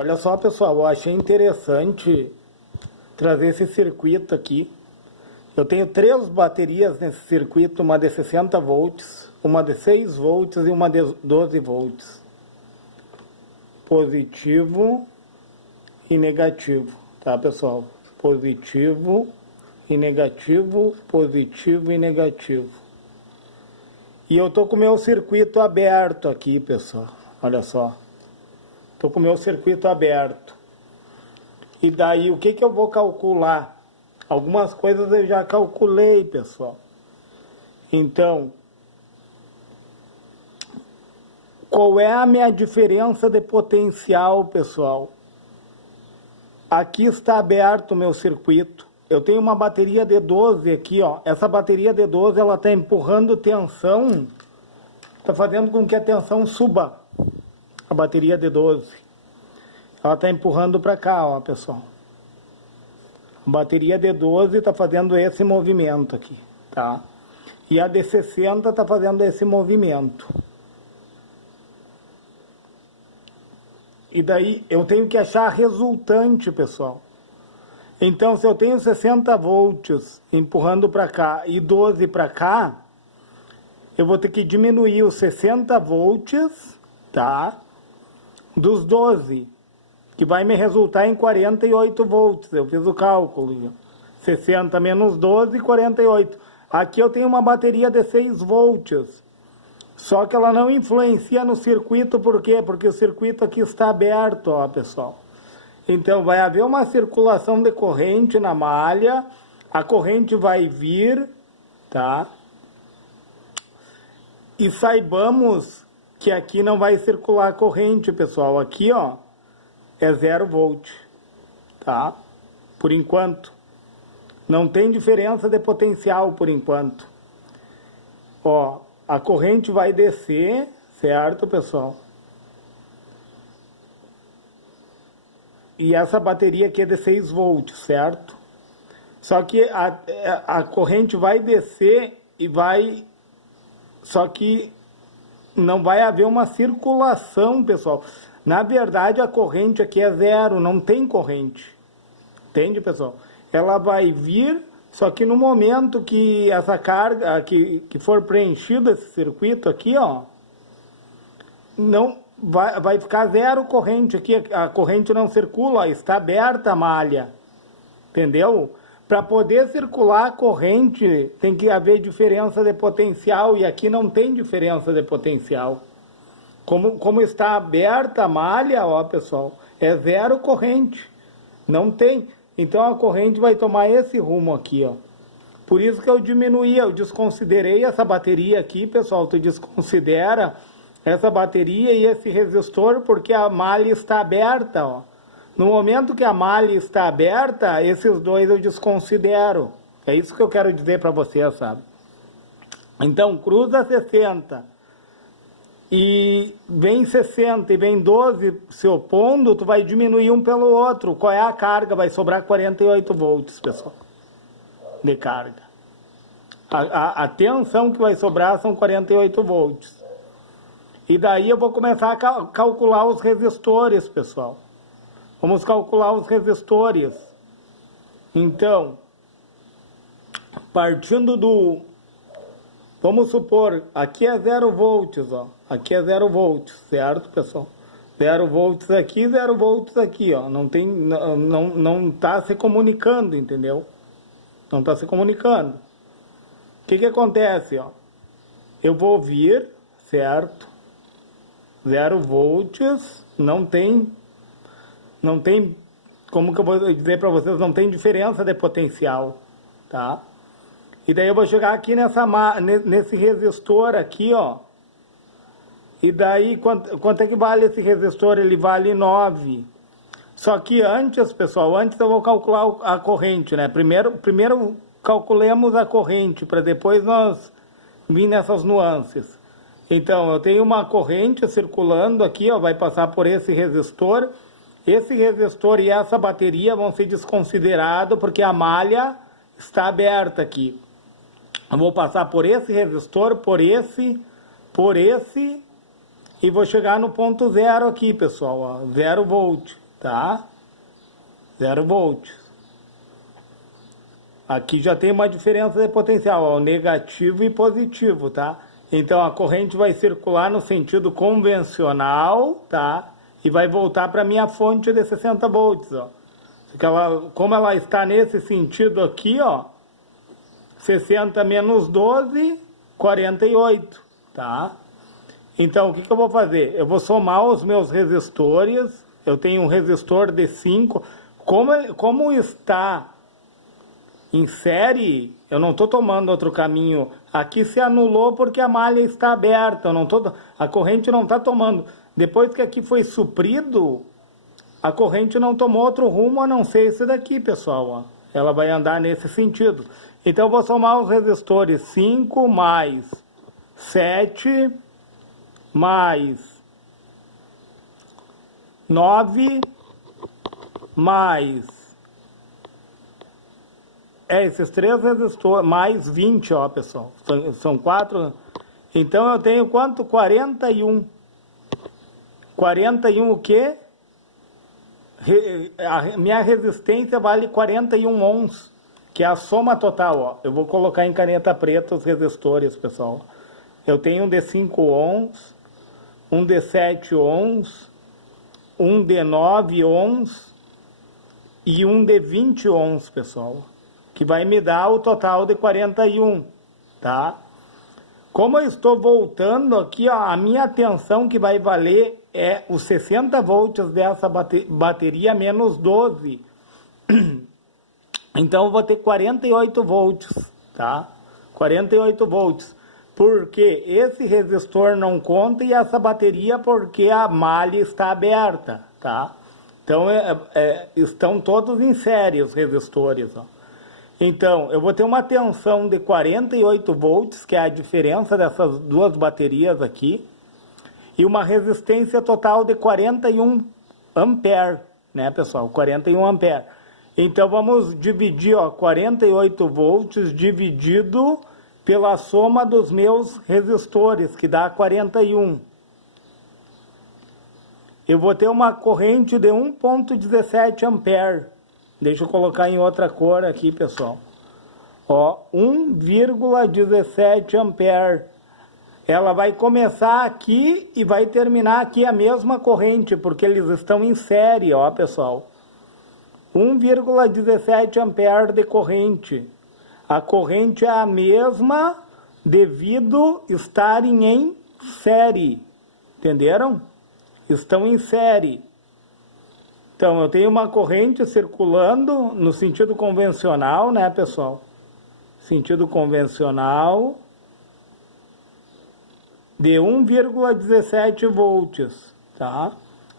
Olha só, pessoal, eu achei interessante trazer esse circuito aqui. Eu tenho 3 baterias nesse circuito, uma de 60 volts, uma de 6 volts e uma de 12 volts. Positivo e negativo, tá, pessoal? Positivo e negativo, positivo e negativo. E eu tô com o meu circuito aberto aqui, pessoal. Olha só. Tô com o meu circuito aberto. E daí, o que eu vou calcular? Algumas coisas eu já calculei, pessoal. Então, qual é a minha diferença de potencial, pessoal? Aqui está aberto o meu circuito. Eu tenho uma bateria de 12 aqui, ó. Essa bateria de 12, ela está empurrando tensão, está fazendo com que a tensão suba. A bateria de 12. Ela está empurrando para cá, ó, pessoal. A bateria de 12 está fazendo esse movimento aqui, tá? E a de 60 está fazendo esse movimento. E daí eu tenho que achar a resultante, pessoal. Então, se eu tenho 60 volts empurrando para cá e 12 para cá, eu vou ter que diminuir os 60 volts, tá? Dos 12, que vai me resultar em 48 volts. Eu fiz o cálculo. 60 menos 12, 48. Aqui eu tenho uma bateria de 6 volts. Só que ela não influencia no circuito, por quê? Porque o circuito aqui está aberto, ó, pessoal. Então, vai haver uma circulação de corrente na malha, a corrente vai vir, tá? E saibamos que aqui não vai circular corrente, pessoal. Aqui, ó, é 0 volt, tá? Por enquanto. Não tem diferença de potencial por enquanto. Ó, a corrente vai descer, certo, pessoal? E essa bateria aqui é de 6 volts, certo? Só que a corrente vai descer e vai... Só que não vai haver uma circulação, pessoal. Na verdade, a corrente aqui é 0, não tem corrente. Entende, pessoal? Ela vai vir, só que no momento que essa carga, que for preenchido esse circuito aqui, ó, não vai ficar 0 corrente aqui, a corrente não circula, está aberta a malha. Entendeu? Para poder circular a corrente, tem que haver diferença de potencial, e aqui não tem diferença de potencial. Como está aberta a malha, ó, pessoal, é 0 corrente. Não tem. Então a corrente vai tomar esse rumo aqui, ó. Por isso que eu diminuí, eu desconsiderei essa bateria aqui, pessoal. Tu desconsidera essa bateria e esse resistor porque a malha está aberta, ó. No momento que a malha está aberta, esses dois eu desconsidero. É isso que eu quero dizer para vocês, sabe? Então, cruza 60 e vem 60 e vem 12 se opondo, tu vai diminuir um pelo outro. Qual é a carga? Vai sobrar 48 volts, pessoal, de carga. A tensão que vai sobrar são 48 volts. E daí eu vou começar a calcular os resistores, pessoal. Vamos calcular os resistores. Então, partindo do... Vamos supor, aqui é 0 volts, ó. Aqui é 0 volts, certo, pessoal? 0 volts aqui, 0 volts aqui, ó. Não tá se comunicando, entendeu? Não tá se comunicando. O que acontece, ó? Eu vou vir, certo? 0 volts, não tem, como que eu vou dizer para vocês, não tem diferença de potencial, tá? E daí eu vou chegar aqui nesse resistor aqui, ó. E daí, quanto é que vale esse resistor? Ele vale 9. Só que antes, pessoal, antes eu vou calcular a corrente, né? Primeiro calculemos a corrente, para depois nós vir nessas nuances. Então, eu tenho uma corrente circulando aqui, ó, vai passar por esse resistor. Esse resistor e essa bateria vão ser desconsiderados porque a malha está aberta aqui. Eu vou passar por esse resistor, por esse, e vou chegar no ponto 0 aqui, pessoal, ó, 0 volt. tá? 0 volts. Aqui já tem uma diferença de potencial, ó, negativo e positivo, tá? Então a corrente vai circular no sentido convencional, tá? E vai voltar para minha fonte de 60 volts, ó. Como ela está nesse sentido aqui, ó, 60 menos 12, 48, tá? Então, o que eu vou fazer? Eu vou somar os meus resistores. Eu tenho um resistor de 5. Como está em série, eu não estou tomando outro caminho. Aqui se anulou porque a malha está aberta. A corrente não está tomando. Depois que aqui foi suprido, a corrente não tomou outro rumo a não ser esse daqui, pessoal. Ó. Ela vai andar nesse sentido. Então, eu vou somar os resistores 5 mais 7 mais 9 mais esses 3 resistores mais 20, ó, pessoal. São 4. Então eu tenho quanto? 41. 41 o quê? A minha resistência vale 41 ohms, que é a soma total, ó. Eu vou colocar em caneta preta os resistores, pessoal. Eu tenho um de 5 ohms, um de 7 ohms, um de 9 ohms e um de 20 ohms, pessoal, que vai me dar o total de 41, tá? Como eu estou voltando aqui, ó, a minha tensão que vai valer é os 60 volts dessa bateria menos 12. Então eu vou ter 48 volts, tá? 48 volts. Porque esse resistor não conta e essa bateria porque a malha está aberta, tá? Então, estão todos em série os resistores, ó. Então, eu vou ter uma tensão de 48 volts, que é a diferença dessas duas baterias aqui, e uma resistência total de 41 ampere, né, pessoal? 41 ampere. Então, vamos dividir, ó, 48 volts dividido pela soma dos meus resistores, que dá 41. Eu vou ter uma corrente de 1,17 ampere. Deixa eu colocar em outra cor aqui, pessoal. Ó, 1,17 ampere. Ela vai começar aqui e vai terminar aqui a mesma corrente, porque eles estão em série, ó, pessoal. 1,17 ampere de corrente. A corrente é a mesma devido estarem em série. Entenderam? Estão em série. Então, eu tenho uma corrente circulando no sentido convencional, né, pessoal? Sentido convencional de 1,17 volts, tá?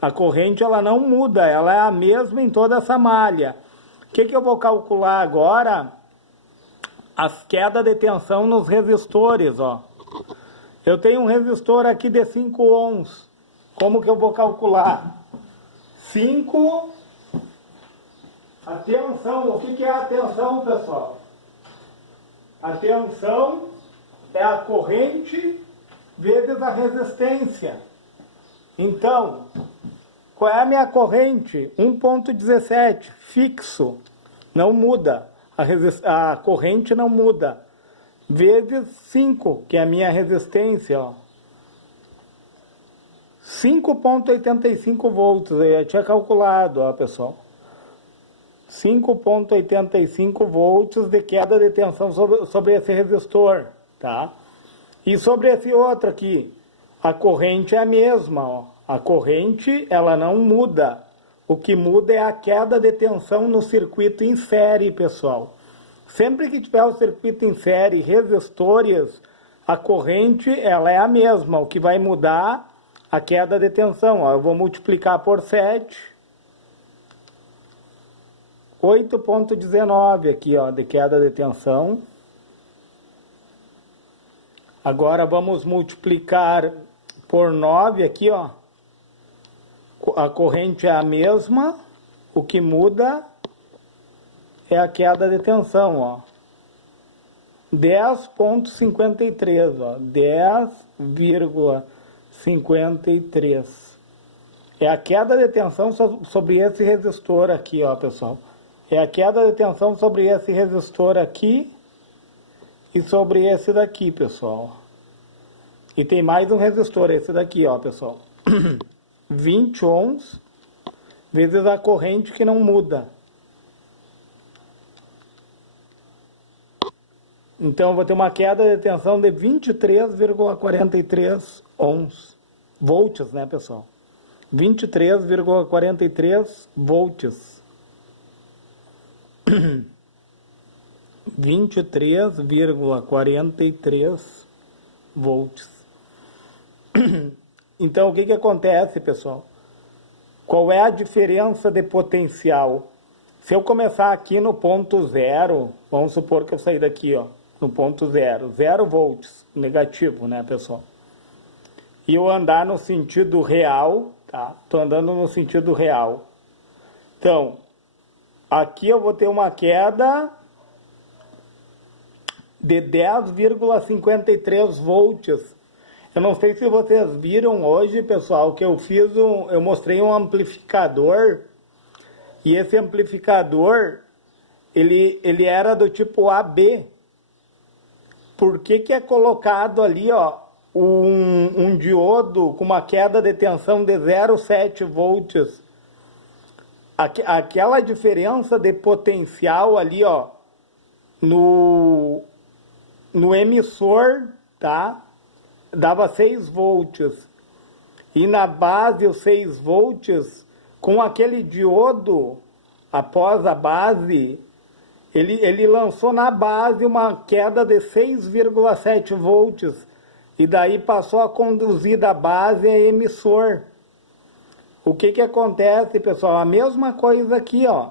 A corrente, ela não muda, ela é a mesma em toda essa malha. O que eu vou calcular agora? As quedas de tensão nos resistores, ó. Eu tenho um resistor aqui de 5 ohms. Como que eu vou calcular? 5... A tensão, o que é a tensão, pessoal? A tensão é a corrente vezes a resistência. Então, qual é a minha corrente? 1,17, fixo, não muda. A corrente não muda. Vezes 5, que é a minha resistência, ó. 5,85 volts, eu já tinha calculado, ó, pessoal. 5,85 volts de queda de tensão sobre esse resistor, tá? E sobre esse outro aqui, a corrente é a mesma, ó. A corrente, ela não muda. O que muda é a queda de tensão no circuito em série, pessoal. Sempre que tiver o circuito em série, resistores, a corrente, ela é a mesma. O que vai mudar, a queda de tensão, ó. Eu vou multiplicar por 7. 8,19 aqui, ó, de queda de tensão. Agora vamos multiplicar por 9 aqui, ó. A corrente é a mesma, o que muda é a queda de tensão, ó. 10,53, ó. 10,53. É a queda de tensão sobre esse resistor aqui, ó, pessoal. É a queda de tensão sobre esse resistor aqui e sobre esse daqui, pessoal. E tem mais um resistor, esse daqui, ó, pessoal. 20 ohms vezes a corrente que não muda. Então, eu vou ter uma queda de tensão de 23,43 ohms. Volts, né, pessoal? 23,43 volts. 23,43 volts. Então, o que acontece, pessoal? Qual é a diferença de potencial? Se eu começar aqui no ponto zero, vamos supor que eu sair daqui, ó, no ponto zero, 0 volts, negativo, né, pessoal? E eu andar no sentido real, tá? Tô andando no sentido real. Então, aqui eu vou ter uma queda de 10,53 volts. Eu não sei se vocês viram hoje, pessoal, que eu mostrei um amplificador, e esse amplificador, ele era do tipo AB. Por que é colocado ali, ó, um diodo com uma queda de tensão de 0,7 volts? Aquela diferença de potencial ali, ó, no emissor, tá? Dava 6 volts. E na base, os 6 volts, com aquele diodo, após a base, ele lançou na base uma queda de 6,7 volts. E daí passou a conduzir da base a emissor. O que acontece, pessoal? A mesma coisa aqui, ó.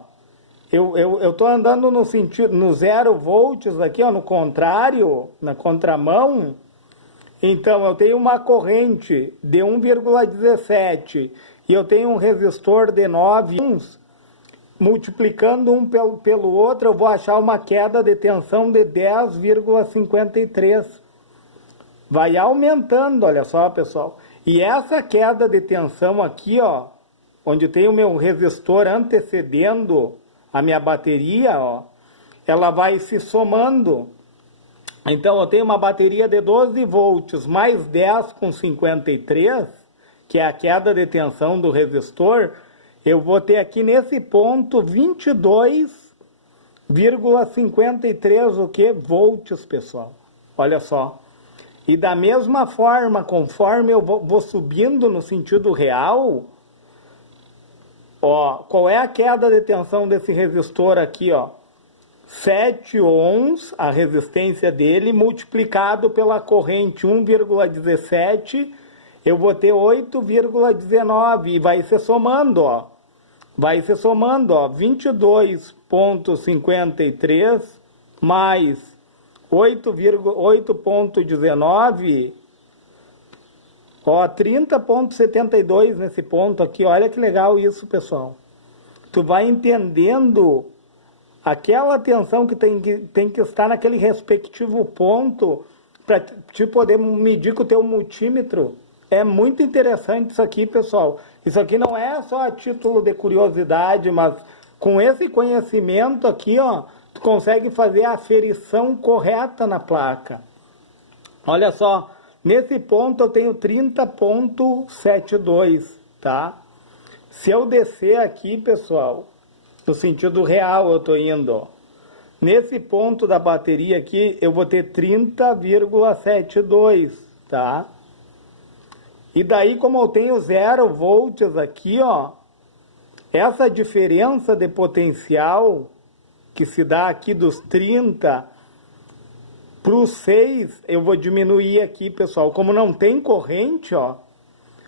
Eu tô andando no sentido, no 0 volts aqui, ó, no contrário, na contramão. Então, eu tenho uma corrente de 1,17 e eu tenho um resistor de 9 ohms. Multiplicando um pelo outro, eu vou achar uma queda de tensão de 10,53. Vai aumentando, olha só, pessoal. E essa queda de tensão aqui, ó, onde tem o meu resistor antecedendo a minha bateria, ó, ela vai se somando. Então, eu tenho uma bateria de 12 volts mais 10,53, que é a queda de tensão do resistor. Eu vou ter aqui nesse ponto 22,53 o que? Volts, pessoal. Olha só. E da mesma forma, conforme eu vou subindo no sentido real, ó, qual é a queda de tensão desse resistor aqui, ó? 7 ohms, a resistência dele, multiplicado pela corrente 1,17, eu vou ter 8,19 e vai se somando, ó. Vai se somando, ó, 22,53 mais 8,19, ó, 30,72 nesse ponto aqui. Olha que legal isso, pessoal. Tu vai entendendo aquela tensão que tem que estar naquele respectivo ponto para te poder medir com o teu multímetro. É muito interessante isso aqui, pessoal. Isso aqui não é só a título de curiosidade, mas com esse conhecimento aqui, ó, tu consegue fazer a aferição correta na placa. Olha só, nesse ponto eu tenho 30,72, tá? Se eu descer aqui, pessoal, no sentido real eu estou indo, ó. Nesse ponto da bateria aqui, eu vou ter 30,72, tá? E daí, como eu tenho 0 volts aqui, ó, essa diferença de potencial que se dá aqui dos 30 para os 6, eu vou diminuir aqui, pessoal. Como não tem corrente, ó,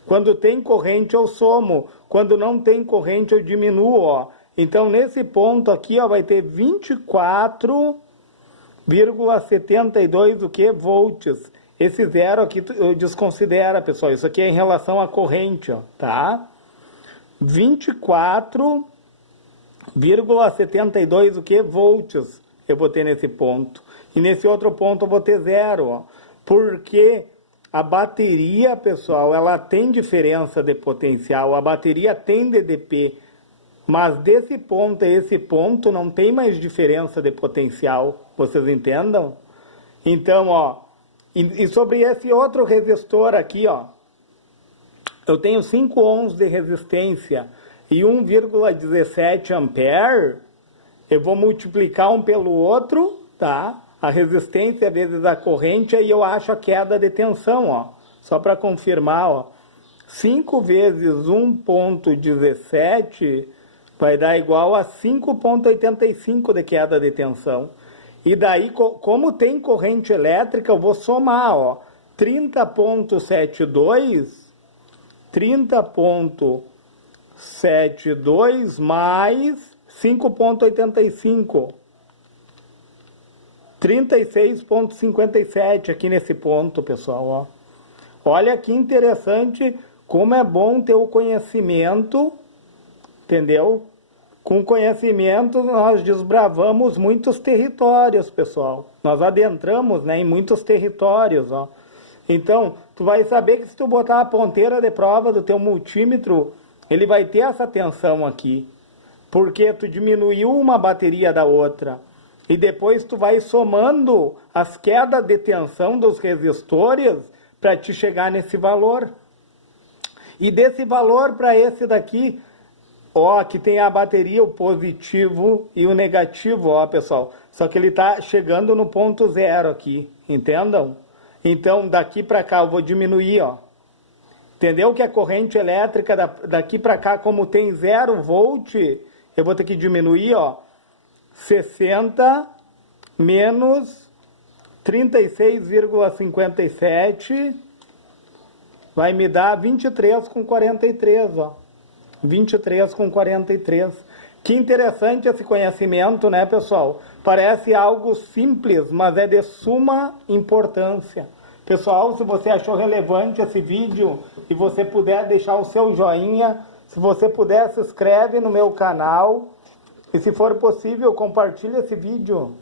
quando tem corrente eu somo, quando não tem corrente eu diminuo, ó. Então, nesse ponto aqui, ó, vai ter 24,72 o que? Volts. Esse 0 aqui eu desconsidera, pessoal. Isso aqui é em relação à corrente, ó, tá? 24,72 o que? Volts eu vou ter nesse ponto. E nesse outro ponto eu vou ter 0, ó. Porque a bateria, pessoal, ela tem diferença de potencial, a bateria tem DDP, mas desse ponto a esse ponto não tem mais diferença de potencial, vocês entendam? Então, ó, e sobre esse outro resistor aqui, ó, eu tenho 5 ohms de resistência e 1,17 ampere, eu vou multiplicar um pelo outro, tá? A resistência vezes a corrente, aí eu acho a queda de tensão, ó. Só para confirmar, ó. 5 vezes 1,17 vai dar igual a 5,85 de queda de tensão. E daí, como tem corrente elétrica, eu vou somar, ó. 30,72 mais 5,85. 36,57 aqui nesse ponto, pessoal, ó. Olha que interessante como é bom ter o conhecimento, entendeu? Com conhecimento nós desbravamos muitos territórios, pessoal. Nós adentramos, né, em muitos territórios, ó. Então, tu vai saber que se tu botar a ponteira de prova do teu multímetro, ele vai ter essa tensão aqui. Porque tu diminuiu uma bateria da outra. E depois tu vai somando as quedas de tensão dos resistores para te chegar nesse valor. E desse valor para esse daqui, ó, que tem a bateria, o positivo e o negativo, ó, pessoal. Só que ele está chegando no ponto zero aqui, entendam? Então, daqui para cá eu vou diminuir, ó. Entendeu que a corrente elétrica daqui para cá, como tem 0 volt, eu vou ter que diminuir, ó. 60 menos 36,57 vai me dar 23,43, ó. 23,43. Que interessante esse conhecimento, né, pessoal? Parece algo simples, mas é de suma importância. Pessoal, se você achou relevante esse vídeo e você puder deixar o seu joinha, se você puder, se inscreve no meu canal. E se for possível, compartilhe esse vídeo.